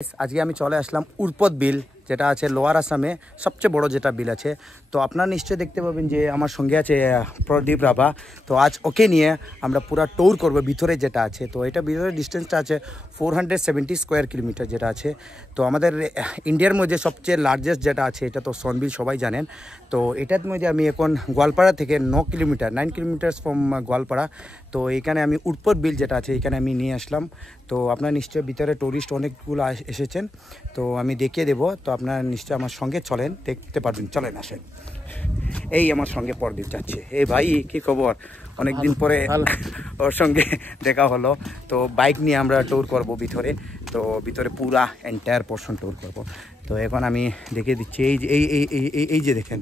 আজকে আমি চলে আসলাম উরপদ বিল, যেটা আছে লোয়ার আসামে সবচেয়ে বড় যেটা বিল আছে। তো আপনারা নিশ্চয়ই দেখতে পাবেন যে আমার সঙ্গে আছে প্রদীপ রাভা। তো আজ ওকে নিয়ে আমরা পুরো ট্যুর করবো ভিতরে যেটা আছে। তো এটা ভিতরে ডিস্টেন্সটা আছে 470 স্কোয়ার কিলোমিটার যেটা আছে। তো আমাদের ইন্ডিয়ার মধ্যে সবচেয়ে লার্জেস্ট যেটা আছে এটা তো সোনবিল, সবাই জানেন। তো এটার মধ্যে আমি এখন গোয়ালপাড়া থেকে 9 কিলোমিটার ফ্রম গোয়ালপাড়া। তো এখানে আমি উরপদ বিল যেটা আছে এখানে আমি নিয়ে আসলাম। তো আপনারা নিশ্চয়ই ভিতরে টুরিস্ট অনেকগুলো এসেছেন, তো আমি দেখিয়ে দেবো। তো আপনারা নিশ্চয়ই আমার সঙ্গে চলেন, দেখতে পারবেন। চলেন আসেন, এই আমার সঙ্গে প্রদীপ যাচ্ছে। এই ভাই কি খবর, অনেকদিন পরে ওর সঙ্গে দেখা হলো। তো বাইক নিয়ে আমরা ট্যুর করব ভিতরে। তো ভিতরে পুরা এন্টায়ার পোর্শন ট্যুর করব। তো এখন আমি দেখিয়ে দিচ্ছি, এই যে এই যে দেখেন,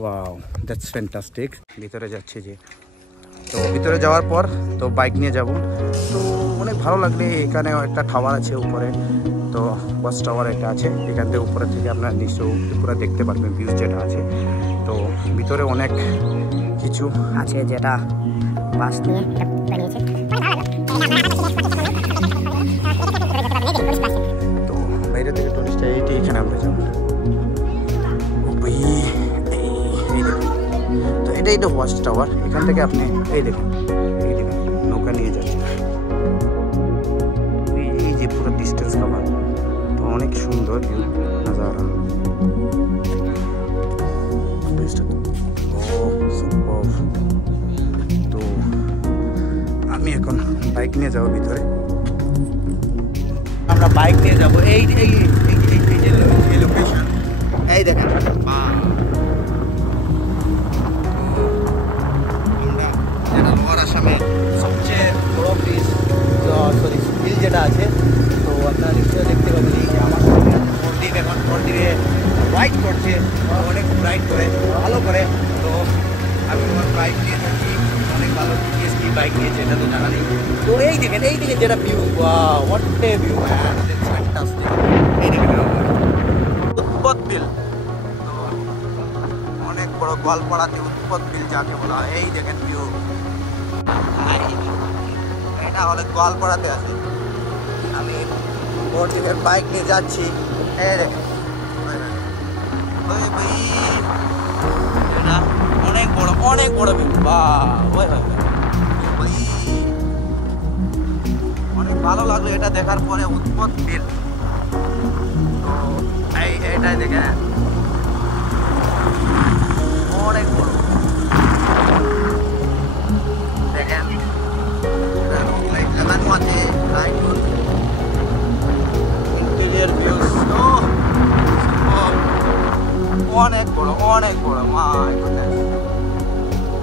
ওয়াও দ্যাটস ফ্যান্টাস্টিক। ভিতরে যাচ্ছে যে, তো ভিতরে যাওয়ার পর তো বাইক নিয়ে যাব। তো অনেক ভালো লাগবে। এখানে একটা টাওয়ার আছে উপরে, তো ওয়াচ টাওয়ার একটা আছে। এখান থেকে উপরে থেকে আপনারা নিশ্চয়ই পুরো দেখতে পারবেন ভিউ যেটা আছে। তো ভিতরে অনেক কিছু আছে যেটা বাস নিয়ে বানিয়েছে। তো বাইরে থেকে টুরিস্ট এখানে আমরা যাবো। তো এটাই তো ওয়াচ টাওয়ার। এখান থেকে আপনি এই দেখেন নৌকা নিয়ে যাচ্ছে, এই যে পুরো ডিস্টেন্স কভার। তো অনেক সুন্দর ভিউ নাজারা। তো আমি এখন বাইক নিয়ে যাবো ভিতরে। আমরা বাইক নিয়ে যাবো এই লোকেশন, এই দেখেন। আসামে সবচেয়ে বড় ব্রিজ বিল যেটা আছে। তো আপনারা নিশ্চয়ই দেখতে পাবেন এই যে আমার প্রদীপ এখন প্রদীপে রাইড করছে, অনেক রাইড করে ভালো করে। তো আমি আমার বাইক নিয়ে থাকি, অনেক ভালো টিএসপি বাইক নিয়েছে, এটা তো জানা নেই। তো এই দেখেন যেটা view, what a view man, it's fantastic. এই দেখেন উরপদ বিল, তো অনেক বড় গোয়ালপাড়াতে উরপদ বিল যাকে বলা হয়। এই দেখেন ভিউ, এটা হলে গোয়ালপাড়াতে আছে। আমি ওর থেকে বাইক নিয়ে যাচ্ছি। এটা অনেক বড় ভিউ, অনেক ভালো লাগলো এটা দেখার পরে। উরপদ বিল, তো এইটাই দেখেন অনেক বড়। দেখেন লাগানো আছে ইন্টেরিয়র ভিউজ, তো অনেক বড় মাই গুডনেস।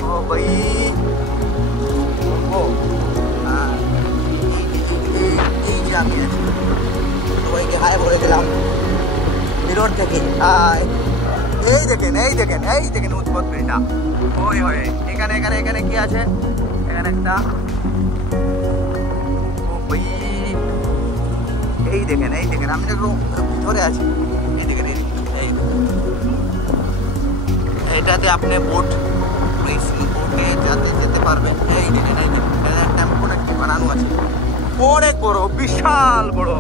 ও ভাই, এই যে আমি আছি, সবাইকে হাই বলে দিলাম মিরর থেকে। এই দেখেন উরপদ বিলটা। ওই এখানে কি আছে, এখানে একটা, এই দেখেন আমি একটু ভিতরে আছি। এই দেখেন এইটাতে আপনি বোটে যেতে পারবেন। এই দেখেন টেম্পো নাকি বানানো আছে, অনেক বড়, বিশাল বড়।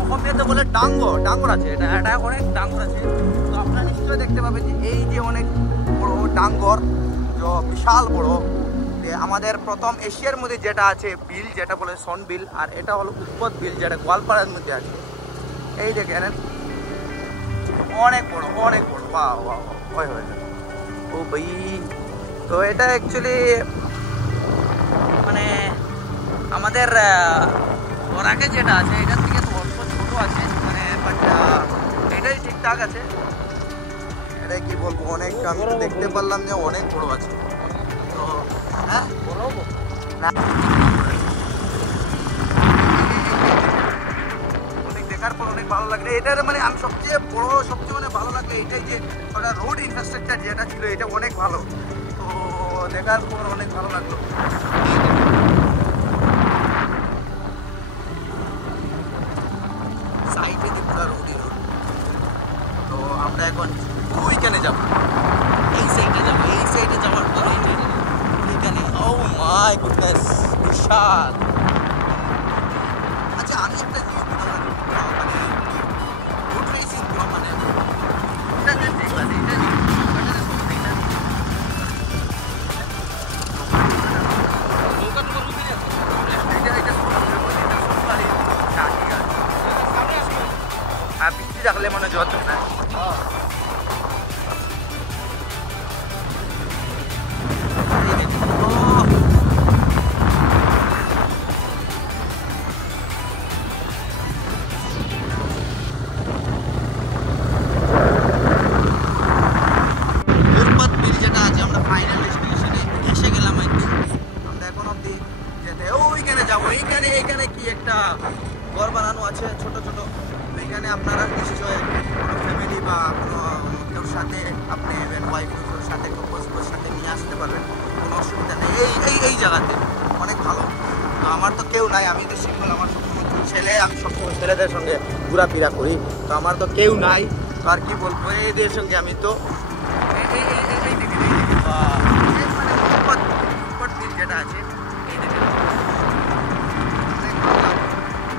অসমীয়াতে বলে ডাঙ্গর আছে, এটা অনেক ডাঙ্গর আছে। তো আপনারা নিশ্চয়ই দেখতে পাবেন যে এই যে অনেক বড় ডাঙ্গর, বিশাল বড়। আমাদের প্রথম এশিয়ার মধ্যে যেটা আছে বিল, যেটা বলে সোনবিল, আর এটা হলো উরপদ বিল যেটা গোয়ালপাড়ার মধ্যে আছে। এই দেখেন অনেক বড় ও ভাই। তো এটা অ্যাকচুয়ালি মানে আমাদের বরাকে যেটা আছে এটার থেকে তো অল্প ছোটো আছে, মানে বাট এটাই ঠিকঠাক আছে। এটা কি বলবো, অনেক, আমি তো দেখতে পারলাম যে অনেক বড় আছে। তো হ্যাঁ অনেক দেখার পর অনেক ভালো লাগলো। এটার মানে আমি সবচেয়ে ভালো লাগলো এটাই যে ওটা রোড ইনফ্রাস্ট্রাকচার যেটা ছিল এটা অনেক ভালো। তো দেখার পর অনেক ভালো লাগলো। সাইডে পুরো রোডই রোড। তো আমরা এখন ওইখানে যাবো, এই সাইডে যাওয়ার পর এইখানে, ও মাই গুডনেস, বিশাল। আচ্ছা, আমি একটা জিনিস রাখলে মানে যত না এইখানে কি একটা ঘর বানানো আছে ছোট ছোট এইখানে আপনারা নিশ্চয় কোনো ফ্যামিলি বা কোনো কেউর সাথে আপনি ওয়াইফের সাথে কাপলসের সাথে নিয়ে আসতে পারবেন, কোনো অসুবিধা নেই। এই জায়গাতে অনেক ভালো। তো আমার তো কেউ নাই, আমি তো সিঙ্গল, আমার সবসময় ছেলে, আমি সবসময় ছেলেদের সঙ্গে ঘোরাফেরা করি, তো আমার তো কেউ নাই। তো আর কি বলবো, এদের সঙ্গে আমি তো মানে যেটা আছে এই দেখেন।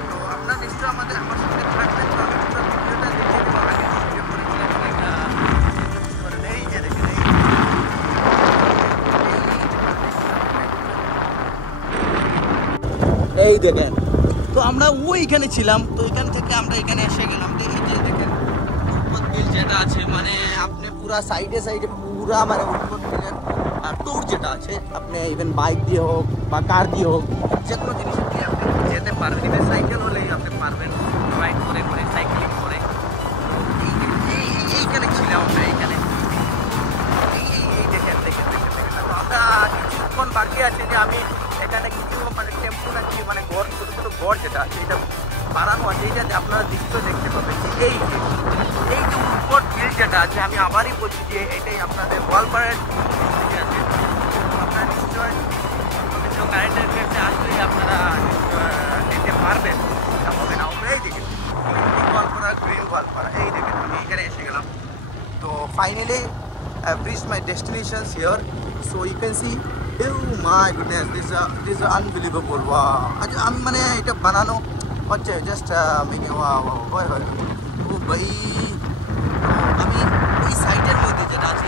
তো আপনার নিশ্চয় আমার সঙ্গে থাকবেন, তো আমি পুরো ভিডিওটা দেখে দেবো। আগে ভিডিও করে এই যে দেখেন এই দেখেন। তো আমরা ওইখানে ছিলাম, তো ওইখান থেকে আমরা এখানে এসে গেলাম। তো এই যে দেখেন উৎপত বিল যেটা আছে, মানে আপনি পুরা সাইডে পুরা মানে উৎপত বিলের ট্যুর যেটা আছে, আপনি ইভেন বাইক দিয়ে হোক বা কার দিয়ে হোক, যে কোনো জিনিস দিয়ে আপনি যেতে পারবেন। ইভেন সাইকেল হলেই আপনি পারবেন রাইড করে সাইক্লিং করে। এইখানে ছিলাম আমরা, এইখানে এই দেখেন। আমরা কিছুক্ষণ বাকি আছে যে আমি এখানে কিছু মানে টেম্পু নাকি মানে ঘর, ছোটো ছোটো ঘর যেটা আছে এটা বাড়ানো আছে, এইটাতে আপনারা দৃশ্য দেখতে পাবেন। এই যে উৎপত বিল যেটা আছে, আমি আবারই বলছি যে এটাই আপনাদের গোয়ালপাড়ার আছে। আপনারা নিশ্চয় কারেন্টের ক্ষেত্রে আসলেই আপনারা যেতে পারবেন, হবে না। এই দেখেন গোয়ালপাড়া, গ্রিন গোয়ালপাড়া, এই দেখেন আমি এখানে এসে গেলাম। তো finally I've reached my destination here, so you can see, oh my goodness, this is unbelievable. Wow, আমি মানে এটা বানানো হচ্ছে জাস্ট মানে wow হয় ও ভাই। আমি ওই সাইটের মধ্যে যেটা আছে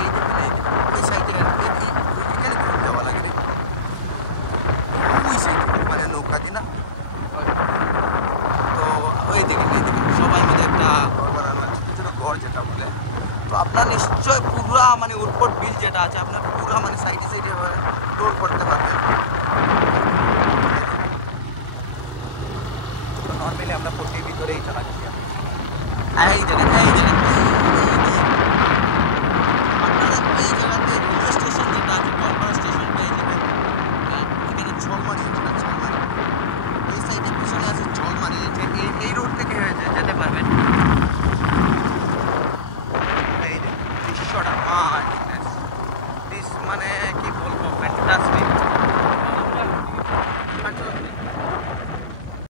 ওই সাইটে এখানে ঘুরে যাওয়া লাগবে, ওই সাইটে মানে নৌকা কিনা। তো ওই দেখেন সবাই মিলে একটা ঘর বানানো, ছোটো ছোটো ঘর যেটা বলে। তো আপনার নিশ্চয় পুরা মানে উৎপত বিল যেটা আছে, আপনার পুরা মানে সাইডে ট্যুর করতে পারবেন। তো নর্মালি আমরা পট্টির ভিতরেই চালাচ্ছি। এই দেখেন